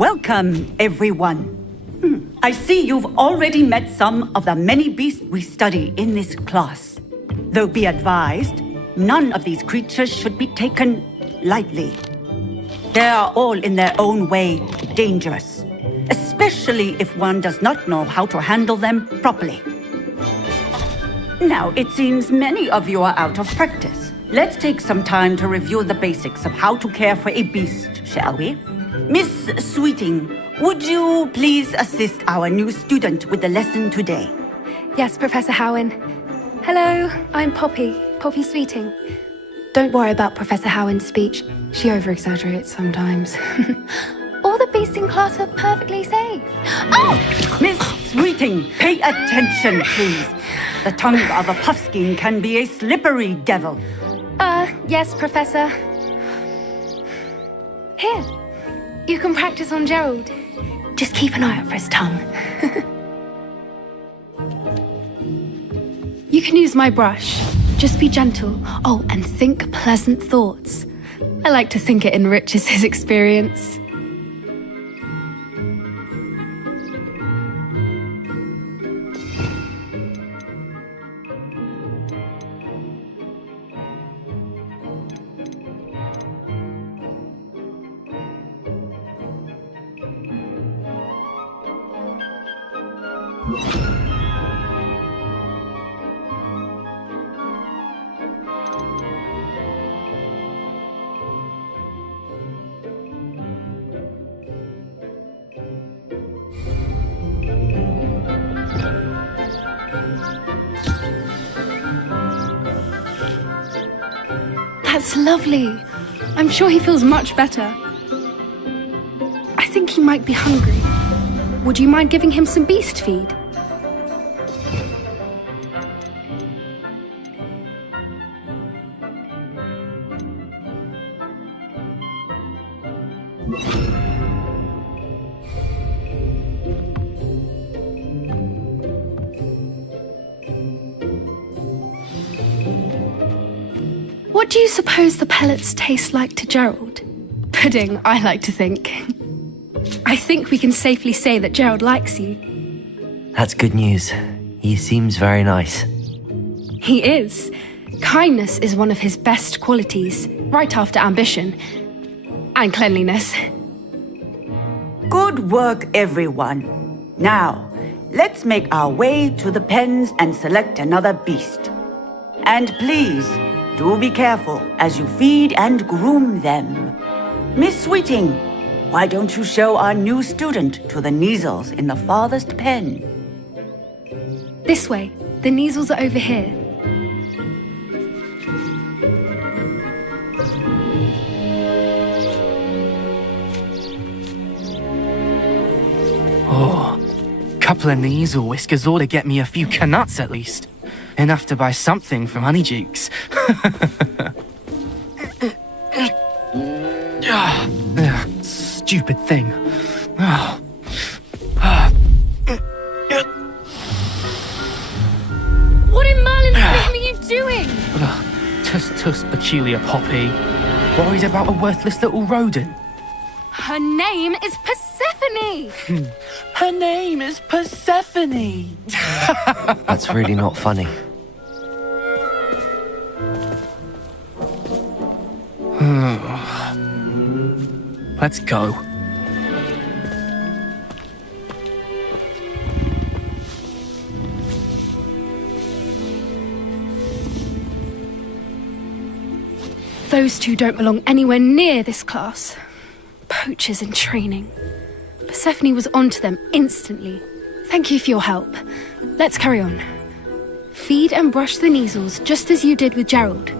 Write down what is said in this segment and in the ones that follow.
Welcome, everyone. I see you've already met some of the many beasts we study in this class. Though be advised, none of these creatures should be taken lightly. They are all in their own way dangerous, especially if one does not know how to handle them properly. Now, it seems many of you are out of practice. Let's take some time to review the basics of how to care for a beast, shall we? Miss Sweeting, would you please assist our new student with the lesson today? Yes, Professor Howen. Hello, I'm Poppy Sweeting. Don't worry about Professor Howen's speech. She over-exaggerates sometimes. All the beasts in class are perfectly safe. Oh! Miss Sweeting, pay attention, please. The tongue of a puffskein can be a slippery devil. Yes, Professor. Here, you can practice on Gerald. Just keep an eye out for his tongue. You can use my brush. Just be gentle. Oh, and think pleasant thoughts. I like to think it enriches his experience. That's lovely. I'm sure he feels much better. I think he might be hungry. Would you mind giving him some beast feed? What do you suppose the pellets taste like to Gerald? Pudding, I like to think. I think we can safely say that Gerald likes you. That's good news. He seems very nice. He is. Kindness is one of his best qualities, right after ambition. And cleanliness. Good work, everyone. Now, let's make our way to the pens and select another beast. And please, do be careful as you feed and groom them. Miss Sweeting, why don't you show our new student to the Kneazles in the farthest pen? This way. The Kneazles are over here. Oh, couple of Kneazle whiskers ought to get me a few canuts at least. Enough to buy something from Honeydukes. Stupid thing. What in Merlin's name are you doing? Tuss, peculiar Poppy. Worried about a worthless little rodent. Her name is Persephone! Her name is Persephone. That's really not funny. Let's go. Those two don't belong anywhere near this class. Poachers in training. Persephone was onto them instantly. Thank you for your help. Let's carry on. Feed and brush the Kneazles just as you did with Gerald.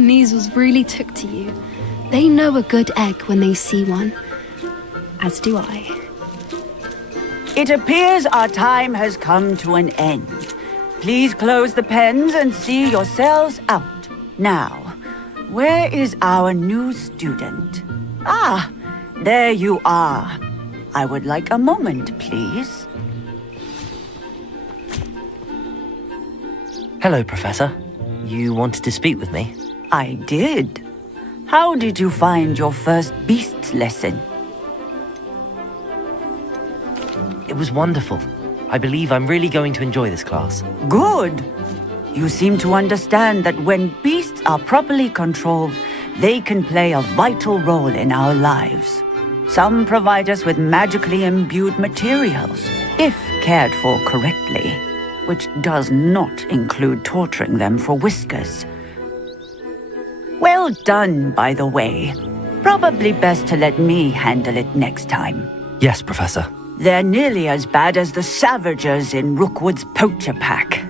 The Neasels really took to you. They know a good egg when they see one. As do I. It appears our time has come to an end. Please close the pens and see yourselves out. Now, where is our new student? Ah, there you are. I would like a moment, please. Hello, Professor. You wanted to speak with me? I did. How did you find your first beasts lesson? It was wonderful. I believe I'm really going to enjoy this class. Good. You seem to understand that when beasts are properly controlled, they can play a vital role in our lives. Some provide us with magically imbued materials, if cared for correctly, which does not include torturing them for whiskers. Well done, by the way. Probably best to let me handle it next time. Yes, Professor. They're nearly as bad as the Savagers in Rookwood's poacher pack.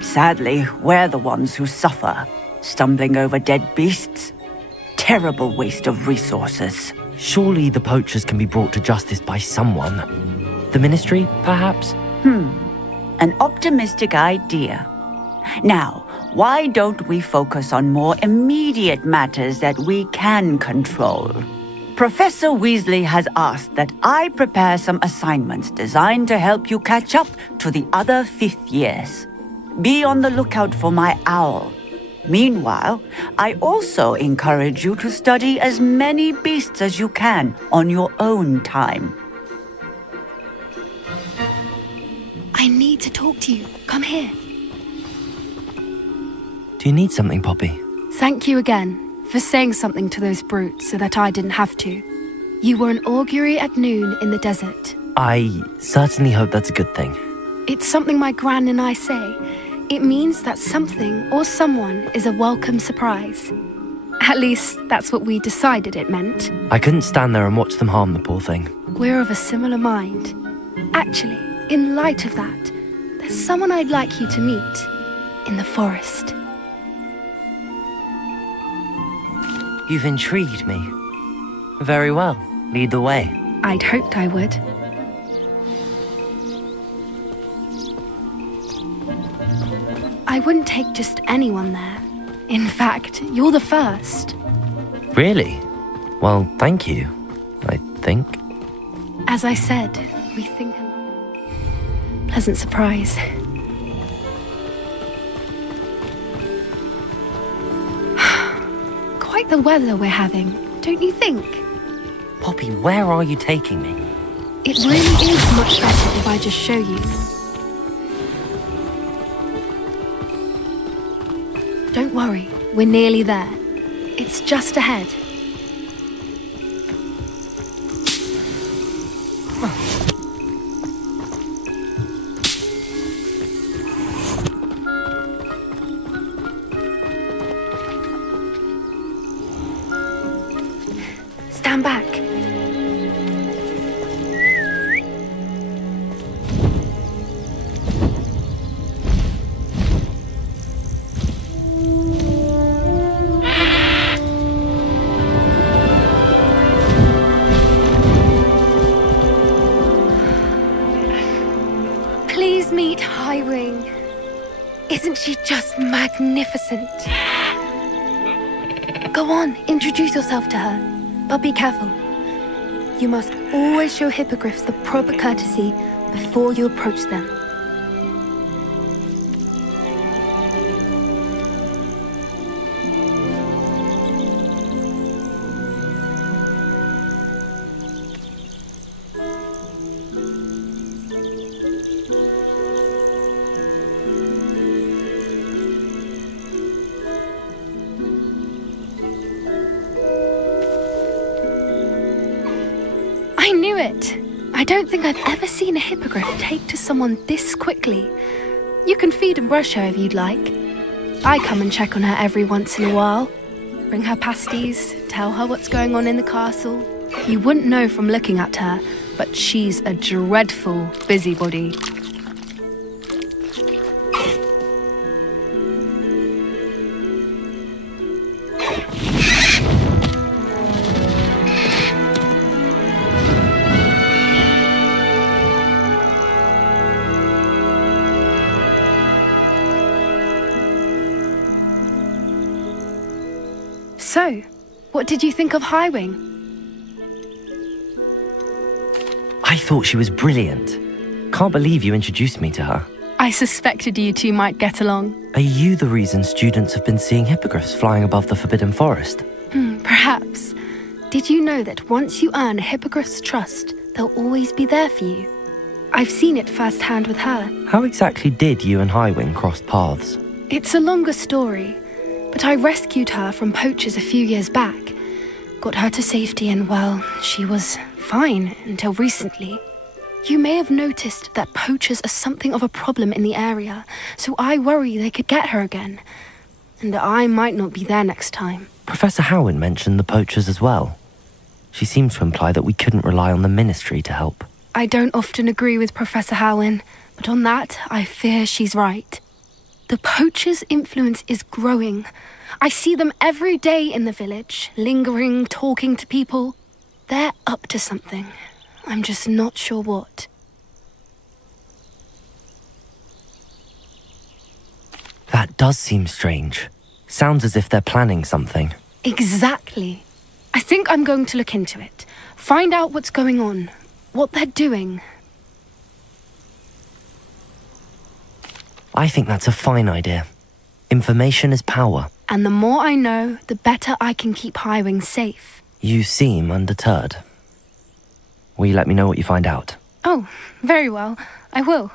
Sadly, we're the ones who suffer, stumbling over dead beasts. Terrible waste of resources. Surely the poachers can be brought to justice by someone. The Ministry, perhaps? An optimistic idea. Now, why don't we focus on more immediate matters that we can control? Professor Weasley has asked that I prepare some assignments designed to help you catch up to the other fifth years. Be on the lookout for my owl. Meanwhile, I also encourage you to study as many beasts as you can on your own time. I need to talk to you. Come here. Do you need something, Poppy? Thank you again for saying something to those brutes so that I didn't have to. You were an augury at noon in the desert. I certainly hope that's a good thing. It's something my gran and I say. It means that something or someone is a welcome surprise. At least, that's what we decided it meant. I couldn't stand there and watch them harm the poor thing. We're of a similar mind. Actually, in light of that, there's someone I'd like you to meet in the forest. You've intrigued me. Very well. Lead the way. I'd hoped I would. I wouldn't take just anyone there. In fact, you're the first. Really? Well, thank you, I think. As I said, we think a lot. Pleasant surprise. Quite the weather we're having, don't you think? Poppy, where are you taking me? It really is much better if I just show you. Don't worry, we're nearly there. It's just ahead. Stand back. Please meet Highwing. Isn't she just magnificent? Go on, introduce yourself to her. But be careful. You must always show hippogriffs the proper courtesy before you approach them. I knew it! I don't think I've ever seen a hippogriff take to someone this quickly. You can feed and brush her if you'd like. I come and check on her every once in a while. Bring her pasties, tell her what's going on in the castle. You wouldn't know from looking at her, but she's a dreadful busybody. So, what did you think of Highwing? I thought she was brilliant. Can't believe you introduced me to her. I suspected you two might get along. Are you the reason students have been seeing hippogriffs flying above the Forbidden Forest? Perhaps. Did you know that once you earn a hippogriff's trust, they'll always be there for you? I've seen it firsthand with her. How exactly did you and Highwing cross paths? It's a longer story, but I rescued her from poachers a few years back. Got her to safety and, well, she was fine until recently. You may have noticed that poachers are something of a problem in the area, so I worry they could get her again. And I might not be there next time. Professor Howin mentioned the poachers as well. She seemed to imply that we couldn't rely on the Ministry to help. I don't often agree with Professor Howin, but on that, I fear she's right. The poachers' influence is growing. I see them every day in the village, lingering, talking to people. They're up to something. I'm just not sure what. That does seem strange. Sounds as if they're planning something. Exactly. I think I'm going to look into it. Find out what's going on, what they're doing. I think that's a fine idea. Information is power. And the more I know, the better I can keep Highwing safe. You seem undeterred. Will you let me know what you find out? Oh, very well. I will.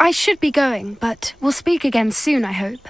I should be going, but we'll speak again soon, I hope.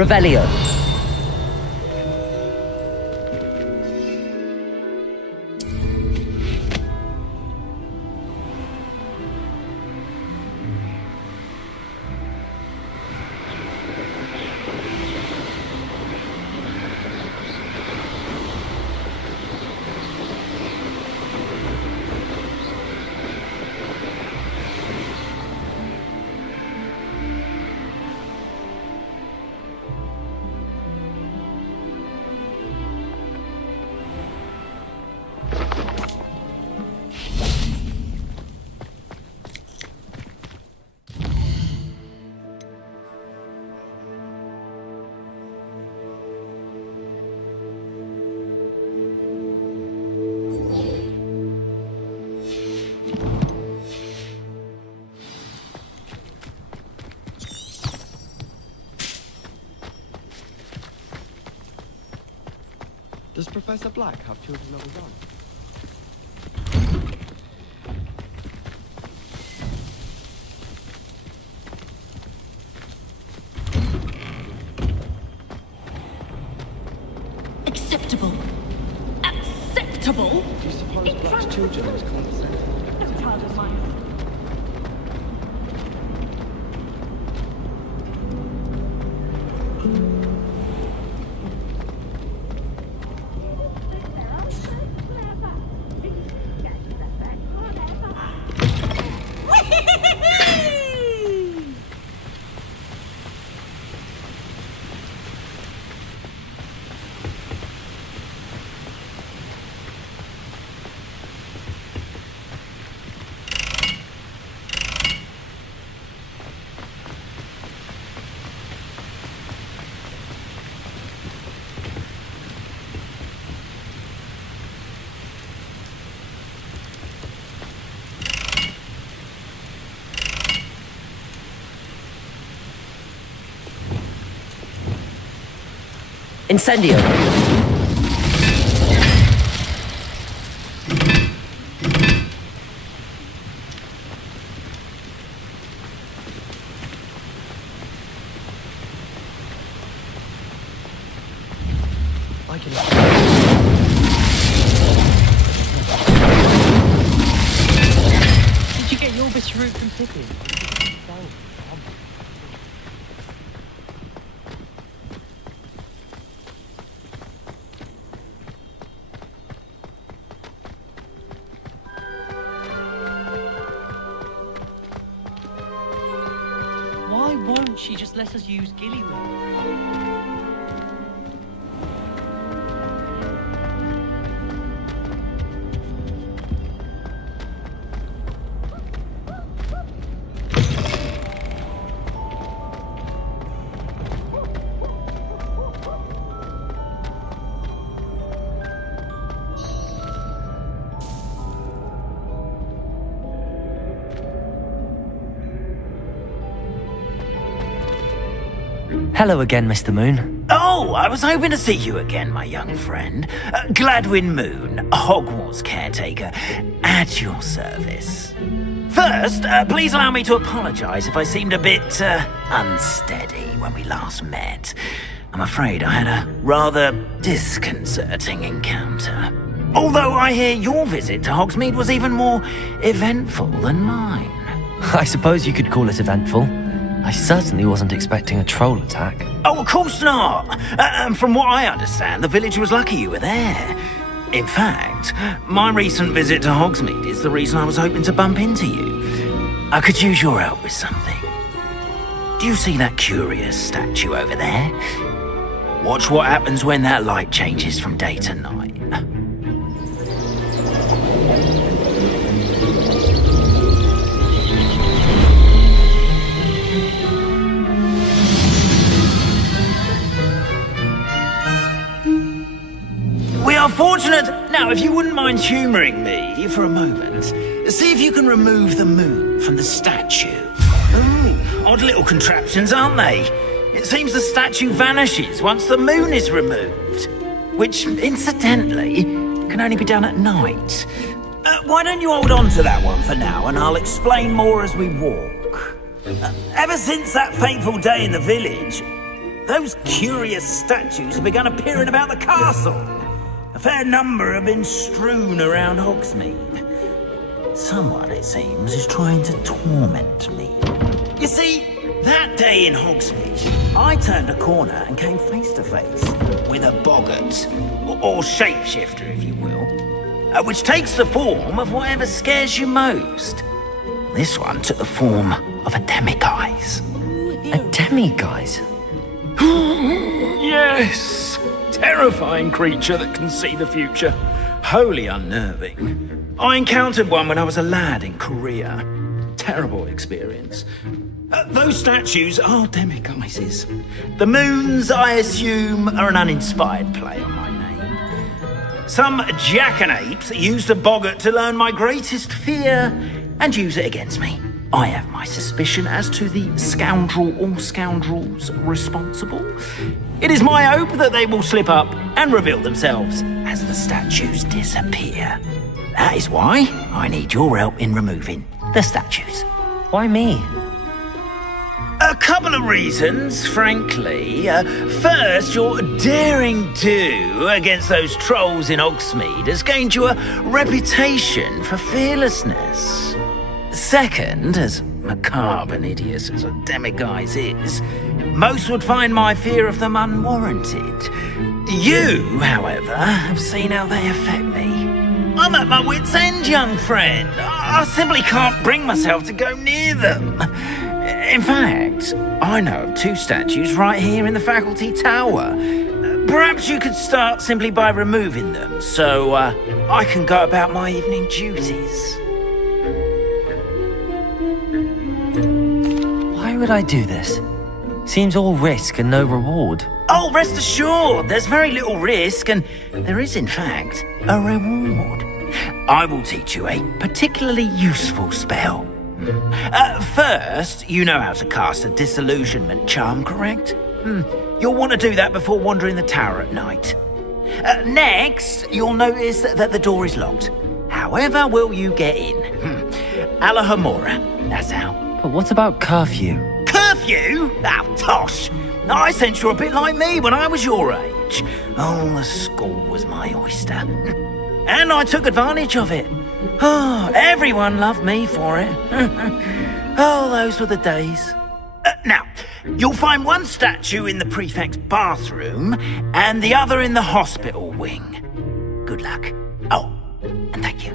Revelio. Professor Black have children of his own? Acceptable. Acceptable? Do you suppose Black's children are as condescending? No child of mine. Incendio! I can... Did you get your bit of root from Pippin? Why won't she just let us use Gillyweed? Hello again, Mr. Moon. Oh, I was hoping to see you again, my young friend. Gladwin Moon, Hogwarts caretaker, at your service. First, please allow me to apologise if I seemed a bit unsteady when we last met. I'm afraid I had a rather disconcerting encounter. Although I hear your visit to Hogsmeade was even more eventful than mine. I suppose you could call it eventful. I certainly wasn't expecting a troll attack. Oh, of course not. From what I understand, the village was lucky you were there. In fact, my recent visit to Hogsmeade is the reason I was hoping to bump into you. I could use your help with something. Do you see that curious statue over there? Watch what happens when that light changes from day to night. We are fortunate. Now, if you wouldn't mind humouring me for a moment, see if you can remove the moon from the statue. Ooh, odd little contraptions, aren't they? It seems the statue vanishes once the moon is removed, which, incidentally, can only be done at night. Why don't you hold on to that one for now, and I'll explain more as we walk. Ever since that fateful day in the village, those curious statues have begun appearing about the castle. A fair number have been strewn around Hogsmeade. Someone, it seems, is trying to torment me. You see, that day in Hogsmeade, I turned a corner and came face to face with a boggart, or shapeshifter, if you will, which takes the form of whatever scares you most. This one took the form of a demiguise. A demiguise? Yes! Terrifying creature that can see the future. Wholly unnerving. I encountered one when I was a lad in Korea. Terrible experience. Those statues are demiguises. The moons, I assume, are an uninspired play on my name. Some jackanapes used a boggart to learn my greatest fear and use it against me. I have my suspicion as to the scoundrel or scoundrels responsible. It is my hope that they will slip up and reveal themselves as the statues disappear. That is why I need your help in removing the statues. Why me? A couple of reasons, frankly. First, your daring do against those trolls in Hogsmeade has gained you a reputation for fearlessness. Second, as macabre and hideous as a demiguise is, most would find my fear of them unwarranted. You, however, have seen how they affect me. I'm at my wit's end, young friend. I simply can't bring myself to go near them. In fact, I know of 2 statues right here in the faculty tower. Perhaps you could start simply by removing them, so I can go about my evening duties. Why would I do this? Seems all risk and no reward. Oh, rest assured, there's very little risk, and there is, in fact, a reward. I will teach you a particularly useful spell. First, you know how to cast a disillusionment charm, correct? You'll want to do that before wandering the tower at night. Next, you'll notice that the door is locked. However will you get in? Alahamora, that's how. But what about curfew? Curfew? Oh, tosh. I sense you're a bit like me when I was your age. Oh, the school was my oyster. And I took advantage of it. Oh, everyone loved me for it. Oh, those were the days. Now, you'll find one statue in the prefect's bathroom and the other in the hospital wing. Good luck. Oh, and thank you.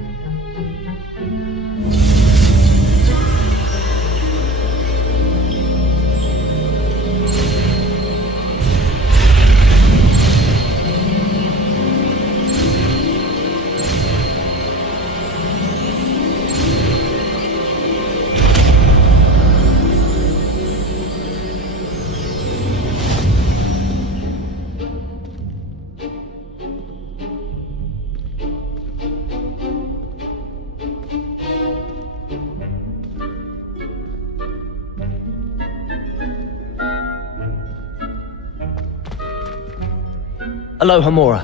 Alohomora.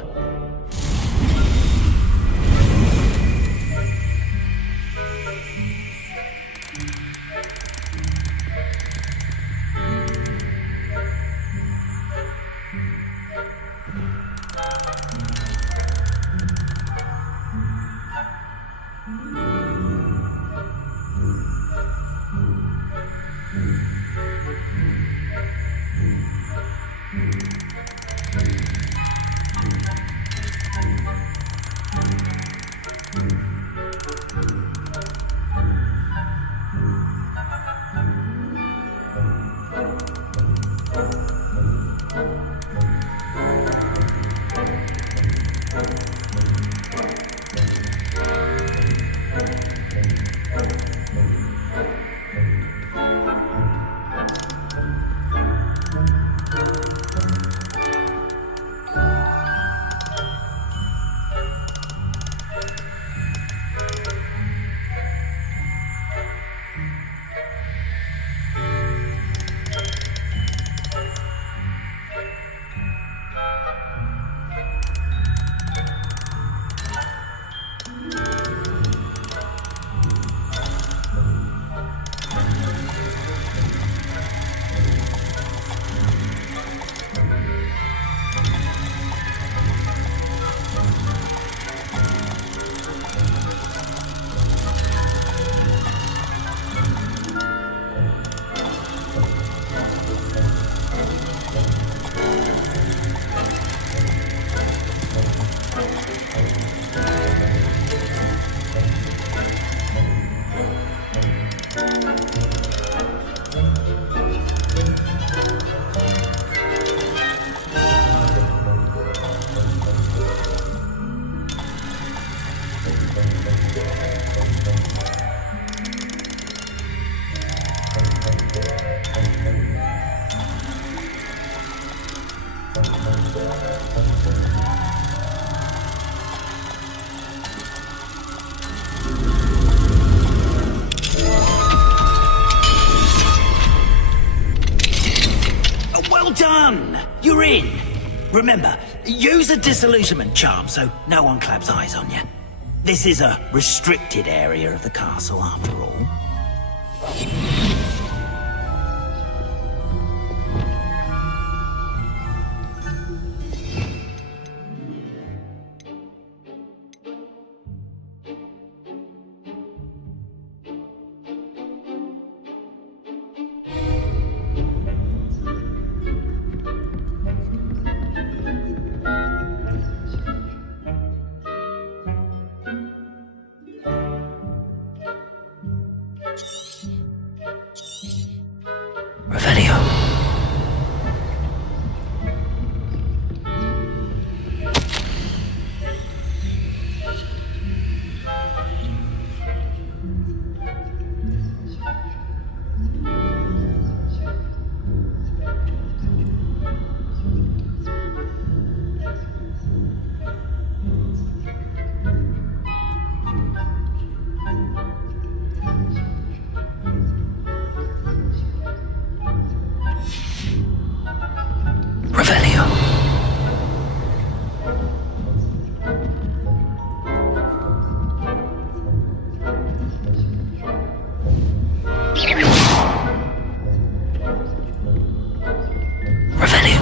Well done! You're in! Remember, use a disillusionment charm so no one claps eyes on you. This is a restricted area of the castle, after all. Revelio. Revelio. Revelio.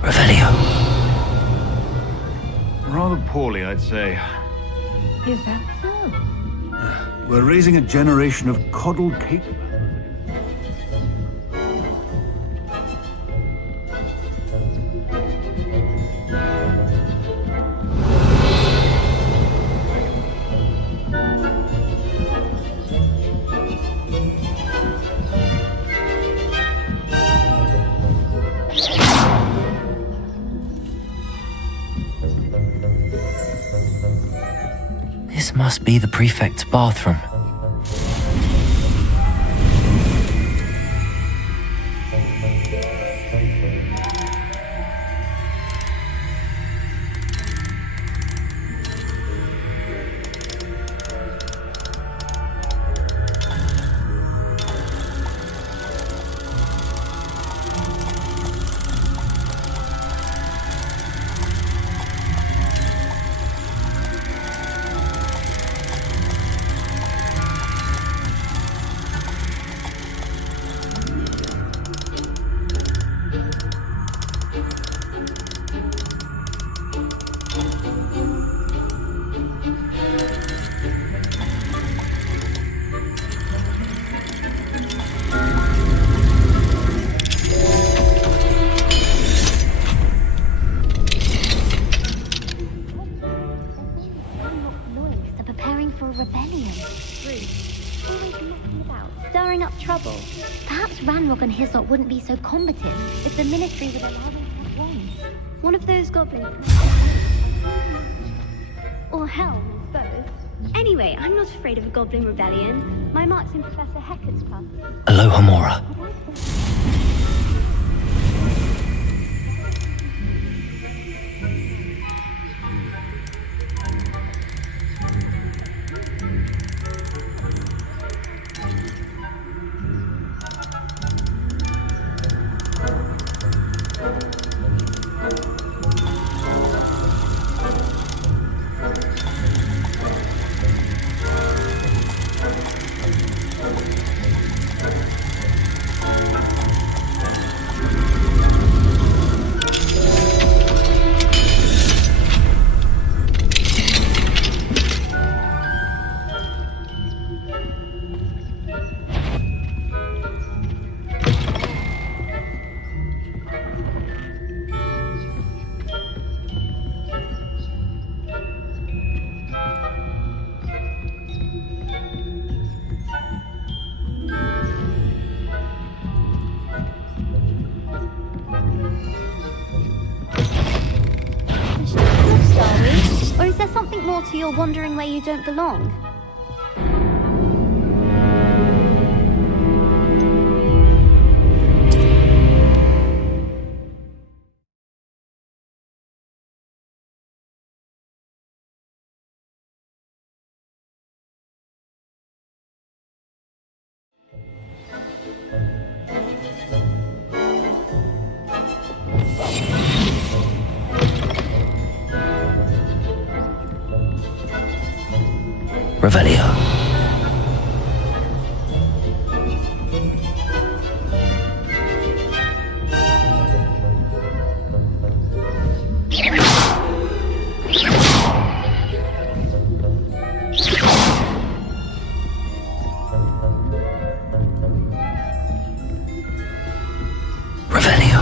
Revelio. Rather poorly, I'd say. Is that so? We're raising a generation of coddled cape. This must be the prefect's bathroom. And Hislop wouldn't be so combative if the Ministry would allow them to have wands. One of those goblins. Or hell, both. Anyway, I'm not afraid of a goblin rebellion. My mark's in Professor Hecat's class. Aloha Mora. there something more to your wandering where you don't belong? Revelio. Revelio.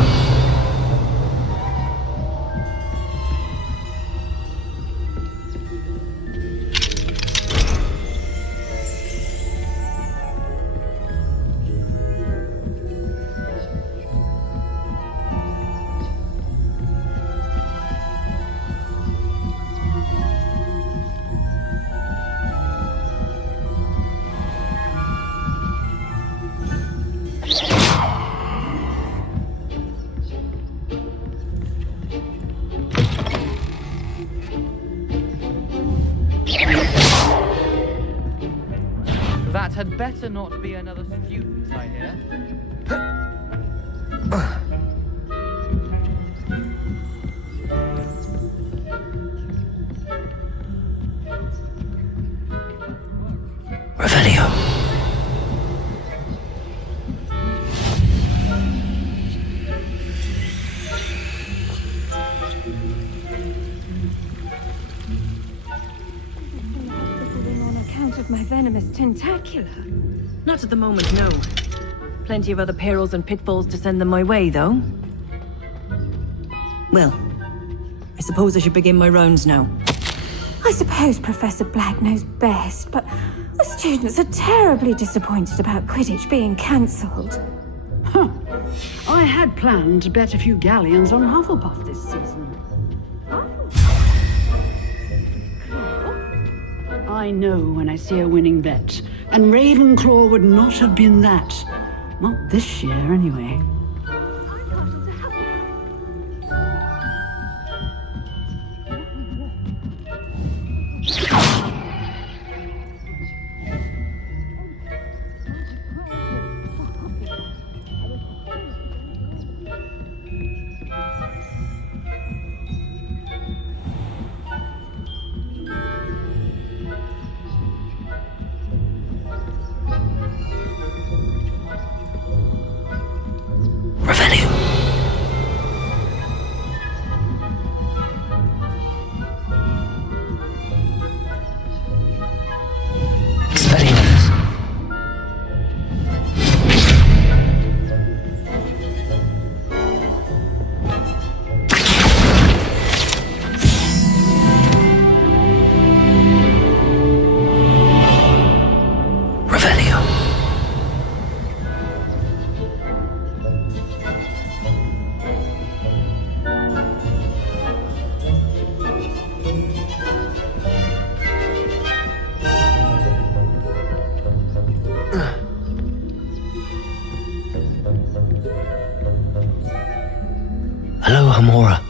That had better not be another student, I hear. Revelio. On account of my venomous tentacula. Not at the moment, no. Plenty of other perils and pitfalls to send them my way, though. Well, I suppose I should begin my rounds now. I suppose Professor Black knows best, but the students are terribly disappointed about Quidditch being cancelled. Huh. I had planned to bet a few galleons on Hufflepuff this season. I know when I see a winning bet, and Ravenclaw would not have been that. Not this year, anyway. Hello, Hamora.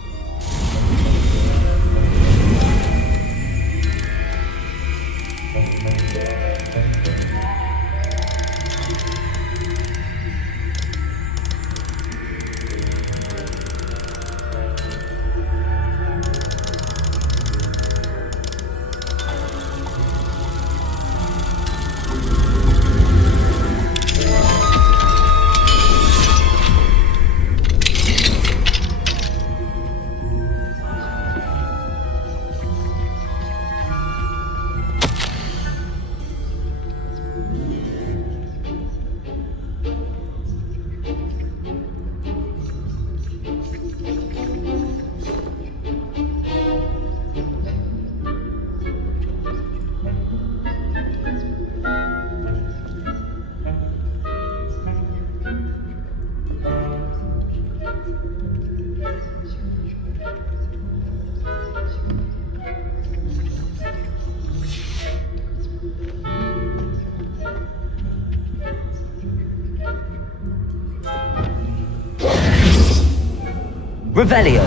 Revelio.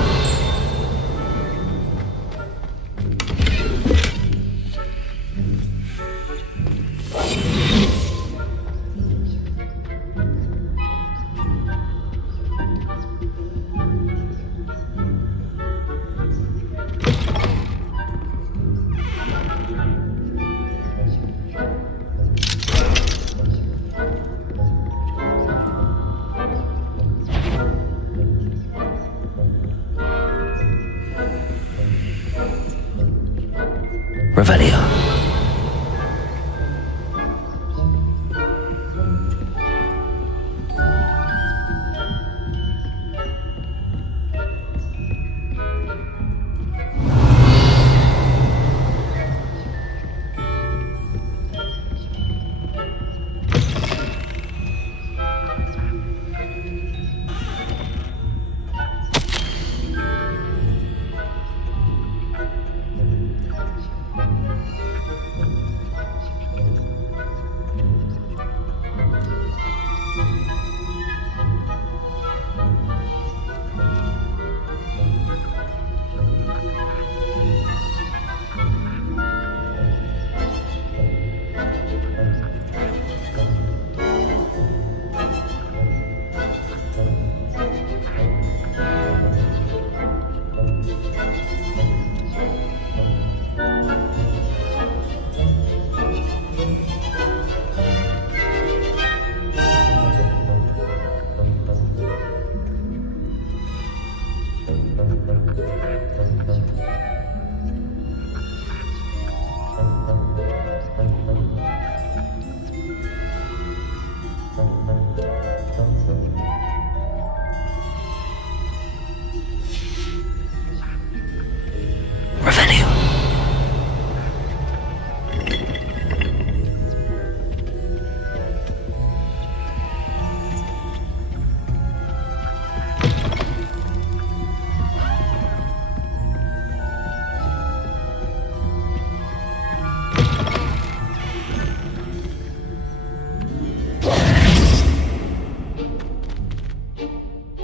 Revelio.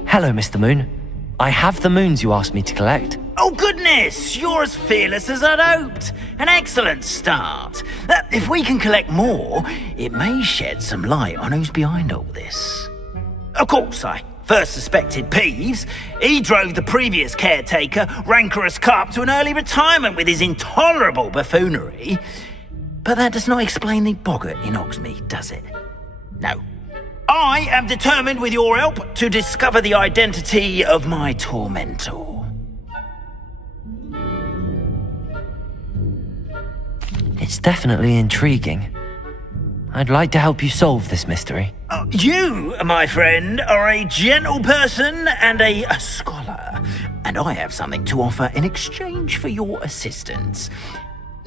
Hello, Mr. Moon. I have the moons you asked me to collect. Oh, goodness! You're as fearless as I'd hoped. An excellent start. If we can collect more, it may shed some light on who's behind all this. Of course, I first suspected Peeves. He drove the previous caretaker, Rancorous Carp, to an early retirement with his intolerable buffoonery. But that does not explain the boggart in Hogsmeade, does it? No. I am determined, with your help, to discover the identity of my tormentor. It's definitely intriguing. I'd like to help you solve this mystery. You, my friend, are a gentle person and a scholar, and I have something to offer in exchange for your assistance.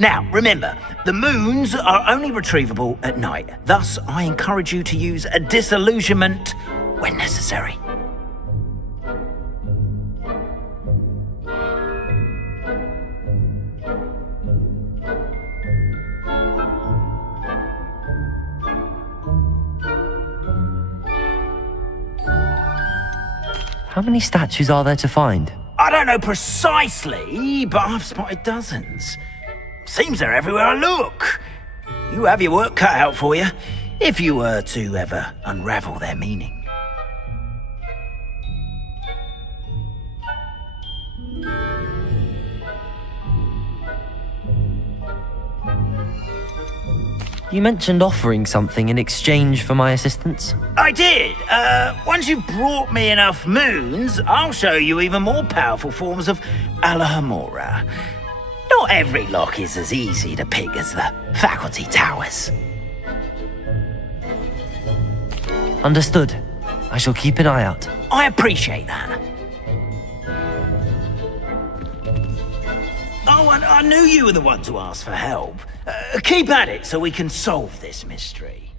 Now, remember, the moons are only retrievable at night. Thus, I encourage you to use a disillusionment when necessary. How many statues are there to find? I don't know precisely, but I've spotted dozens. Seems they're everywhere I look. You have your work cut out for you, if you were to ever unravel their meaning. You mentioned offering something in exchange for my assistance? I did. Once you've brought me enough moons, I'll show you even more powerful forms of Alahamora. Not every lock is as easy to pick as the faculty towers. Understood. I shall keep an eye out. I appreciate that. Oh, and I knew you were the one to ask for help. Keep at it so we can solve this mystery.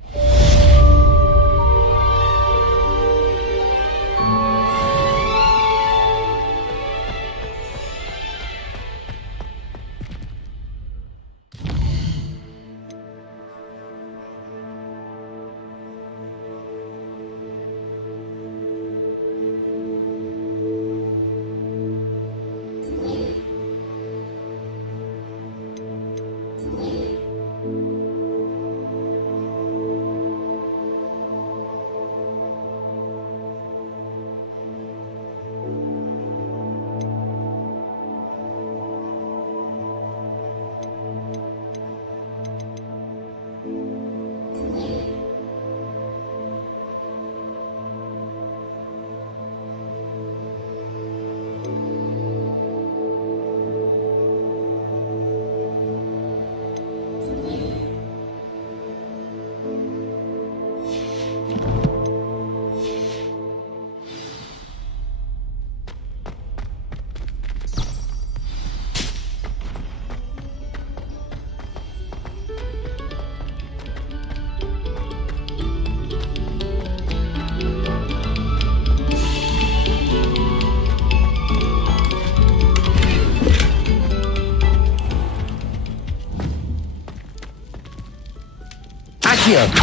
Accio!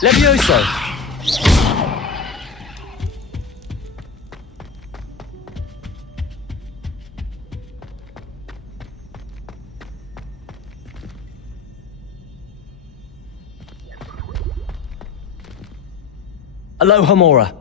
Levioso! Aloha Mora.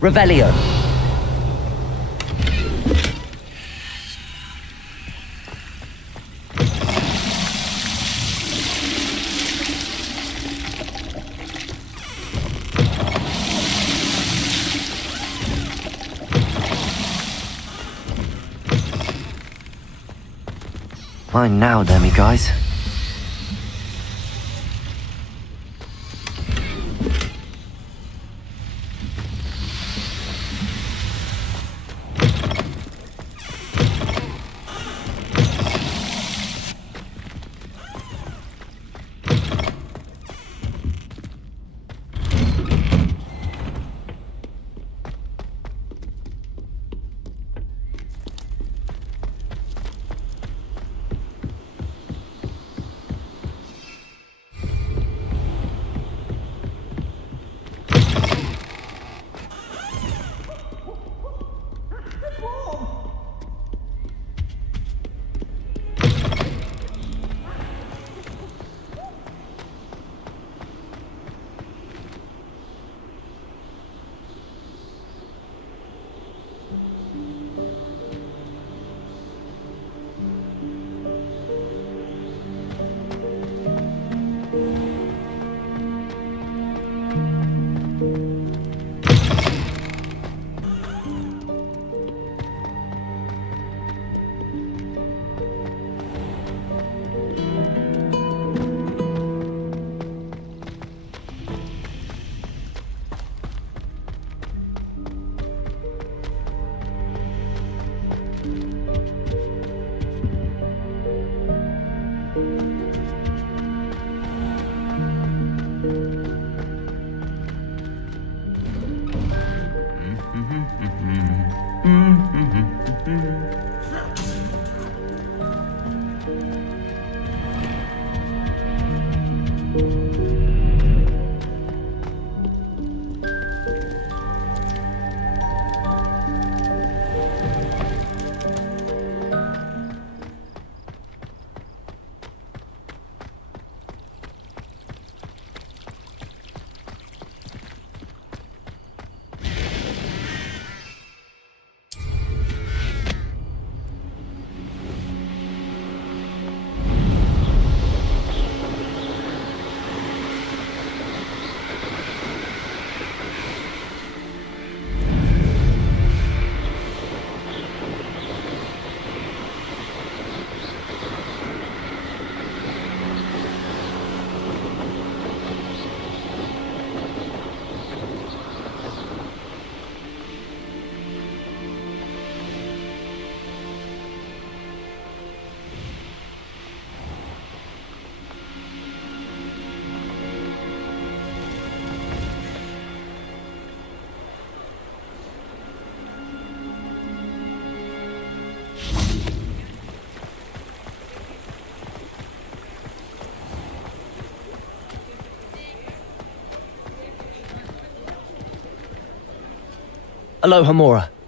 Revelio. Fine now, Demi guys. Aloha Mora.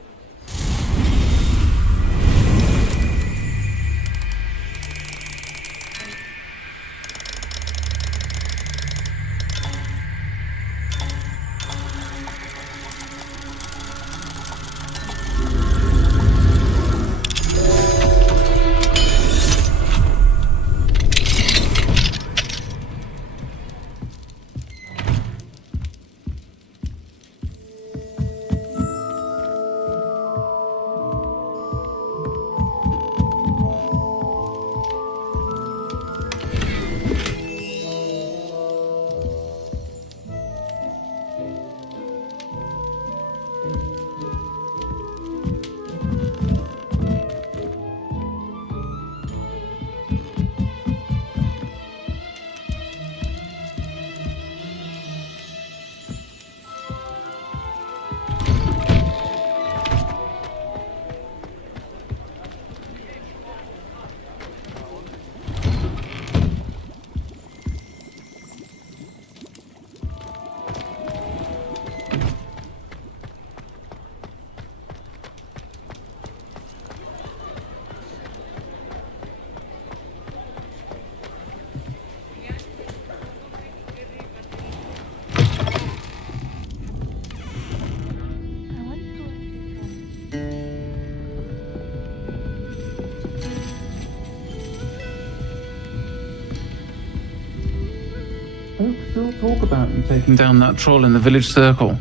Folk still talk about you taking down that troll in the village circle.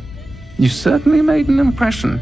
You certainly made an impression.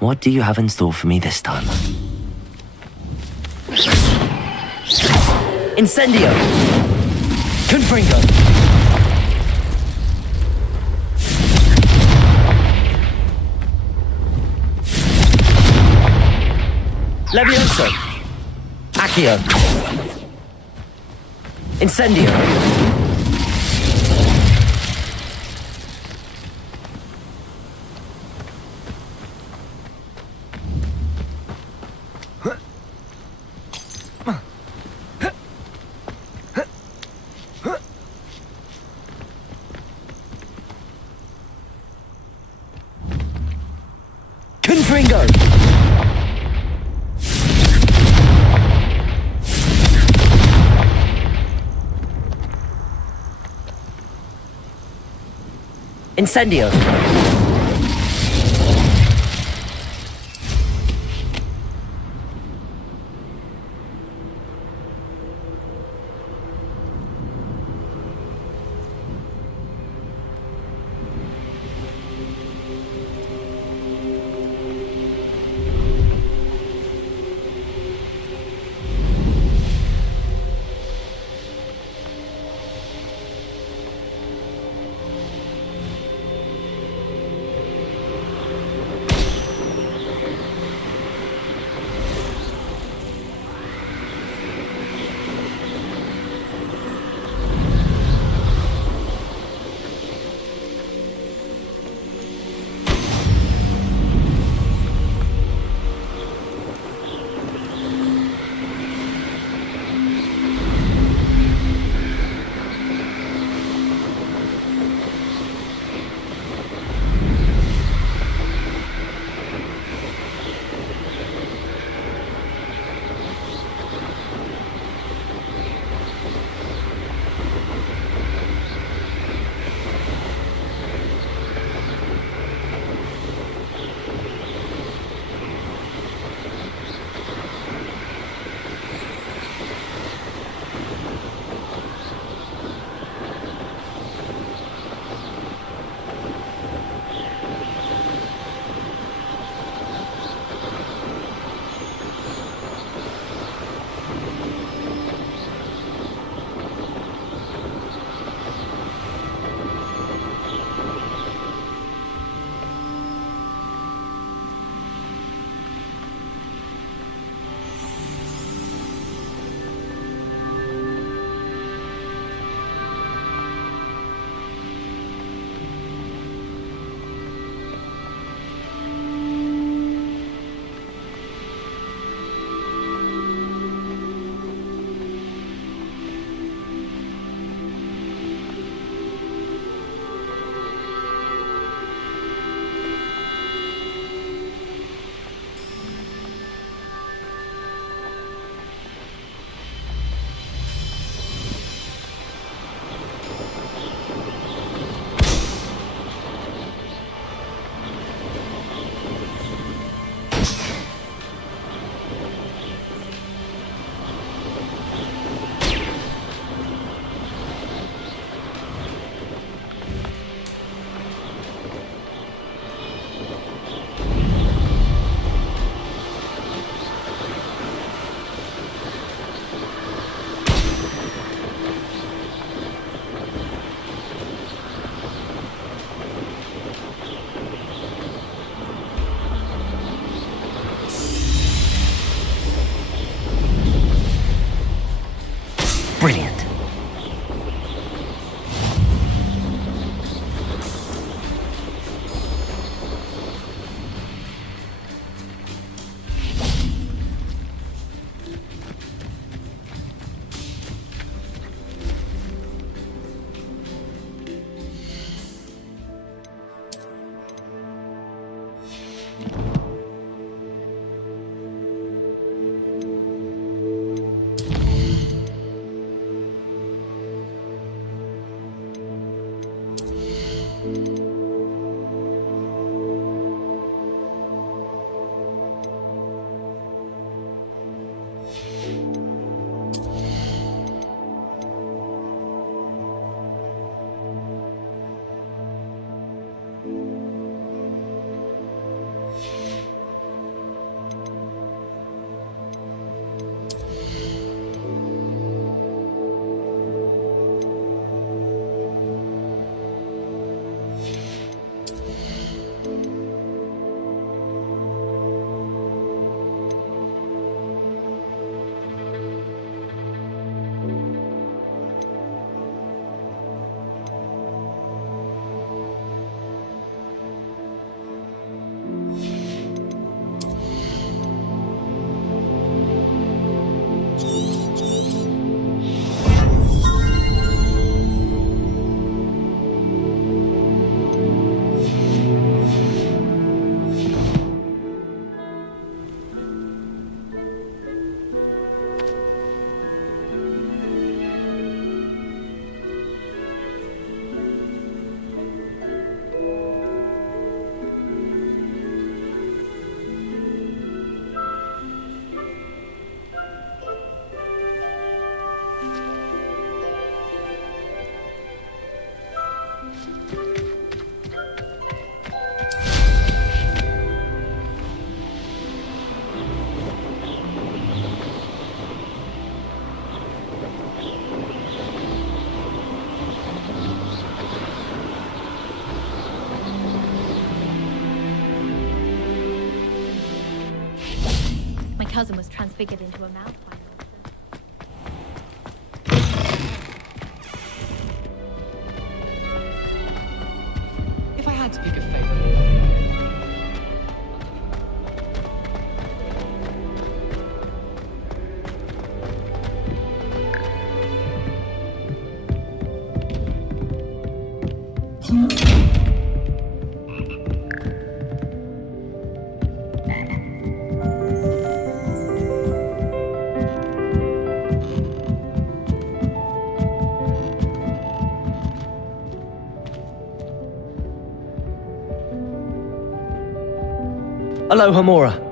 What do you have in store for me this time? Incendio! Confringo! Levioso! Accio! Incendio! Confringo! Incendio! Brilliant. My cousin was transfigured into a mouse by If I had to pick a favorite. Aloha, Mora.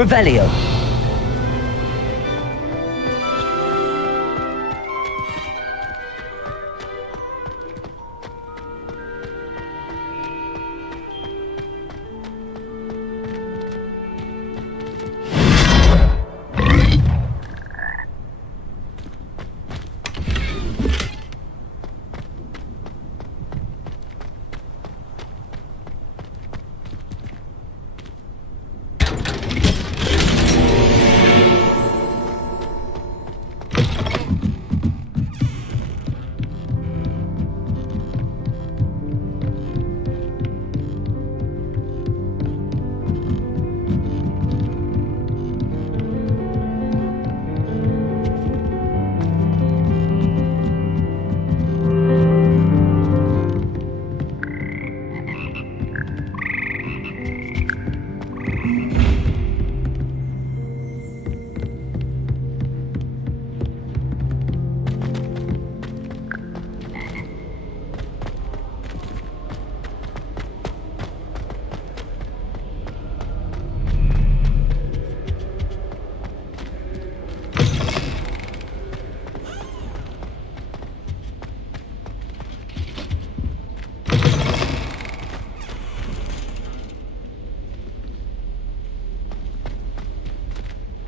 Revelio.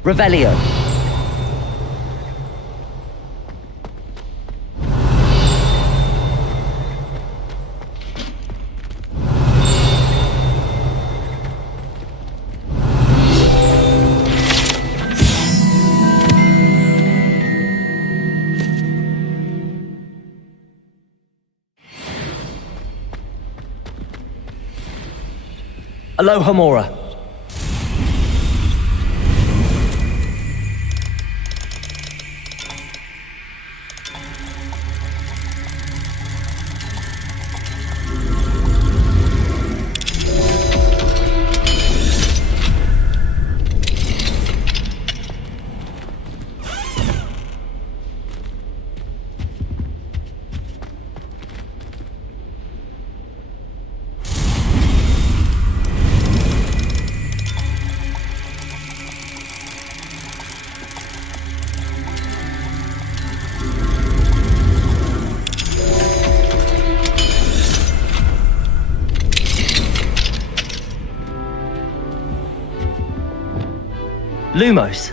Revelio. Aloha Mora. Lumos.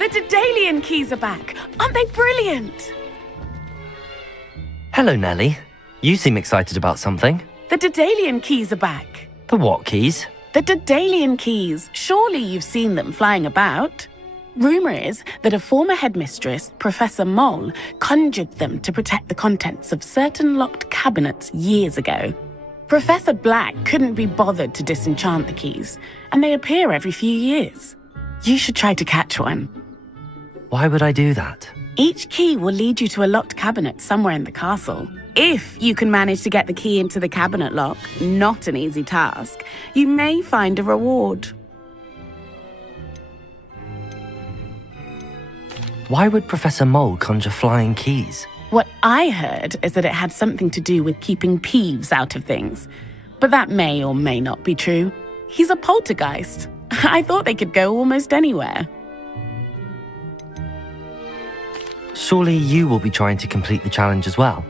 The Daedalian keys are back. Aren't they brilliant? Hello, Nellie. You seem excited about something. The Daedalian keys are back. The what keys? The Daedalian keys. Surely you've seen them flying about. Rumour is that a former headmistress, Professor Moll, conjured them to protect the contents of certain locked cabinets years ago. Professor Black couldn't be bothered to disenchant the keys, and they appear every few years. You should try to catch one. Why would I do that? Each key will lead you to a locked cabinet somewhere in the castle. If you can manage to get the key into the cabinet lock, not an easy task, you may find a reward. Why would Professor Moll conjure flying keys? What I heard is that it had something to do with keeping Peeves out of things. But that may or may not be true. He's a poltergeist. I thought they could go almost anywhere. Surely you will be trying to complete the challenge as well.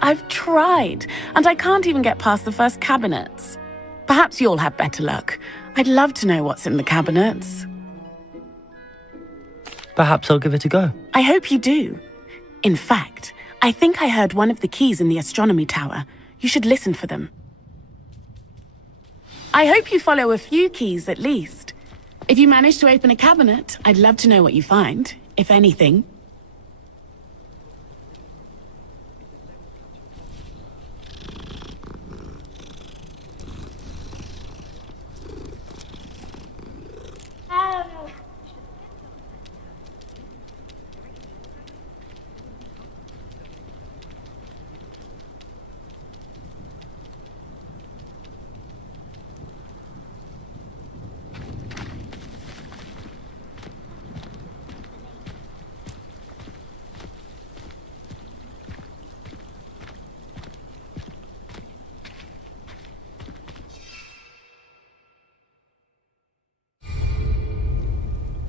I've tried, and I can't even get past the first cabinets. Perhaps you'll have better luck. I'd love to know what's in the cabinets. Perhaps I'll give it a go. I hope you do. In fact, I think I heard one of the keys in the astronomy tower. You should listen for them. I hope you follow a few keys at least. If you manage to open a cabinet, I'd love to know what you find, if anything.